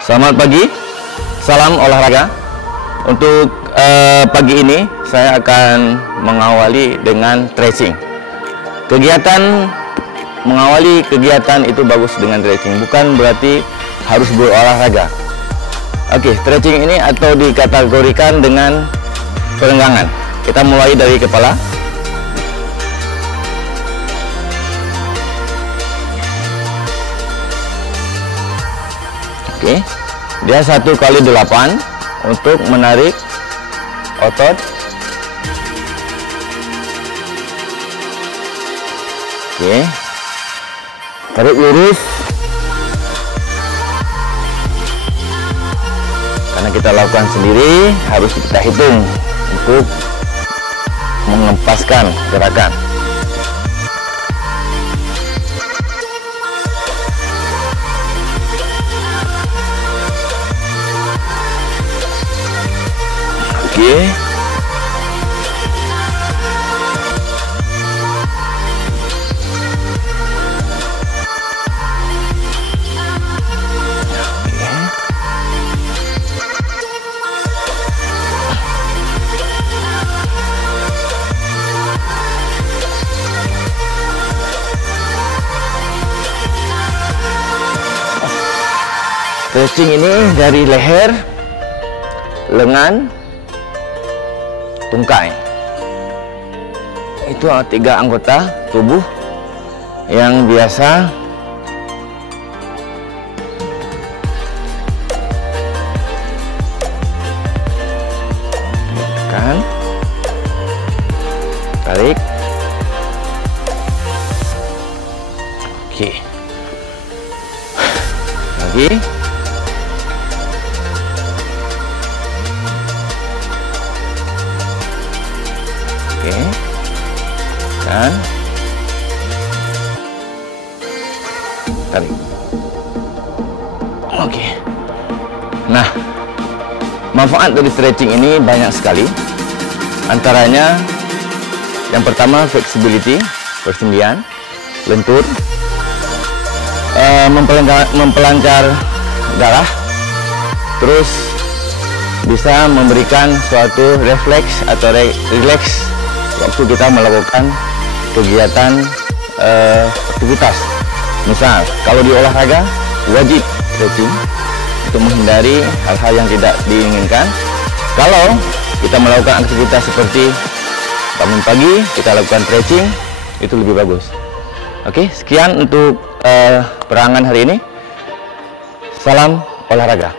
Selamat pagi, salam olahraga. Untuk pagi ini saya akan mengawali dengan stretching. Mengawali kegiatan itu bagus dengan stretching, bukan berarti harus berolahraga. Oke, stretching ini atau dikategorikan dengan perenggangan. Kita mulai dari kepala. Oke, dia 1 kali 8 untuk menarik otot. Oke, tarik lurus. Karena kita lakukan sendiri, harus kita hitung untuk mengempaskan gerakan. Oke. Stretching ini dari leher, lengan, tungkai. Itu 3 anggota tubuh yang biasa tekan, tarik. Oke, lagi. Oke, kan, tarik. Oke. Nah, manfaat dari stretching ini banyak sekali. Antaranya, yang pertama flexibility, persendian, lentur, mempelancar darah, terus bisa memberikan suatu refleks atau relax waktu kita melakukan kegiatan aktivitas. Misal, kalau di olahraga wajib stretching untuk menghindari hal-hal yang tidak diinginkan. Kalau kita melakukan aktivitas seperti bangun pagi, kita lakukan stretching, itu lebih bagus. Oke, sekian untuk perangan hari ini. Salam olahraga.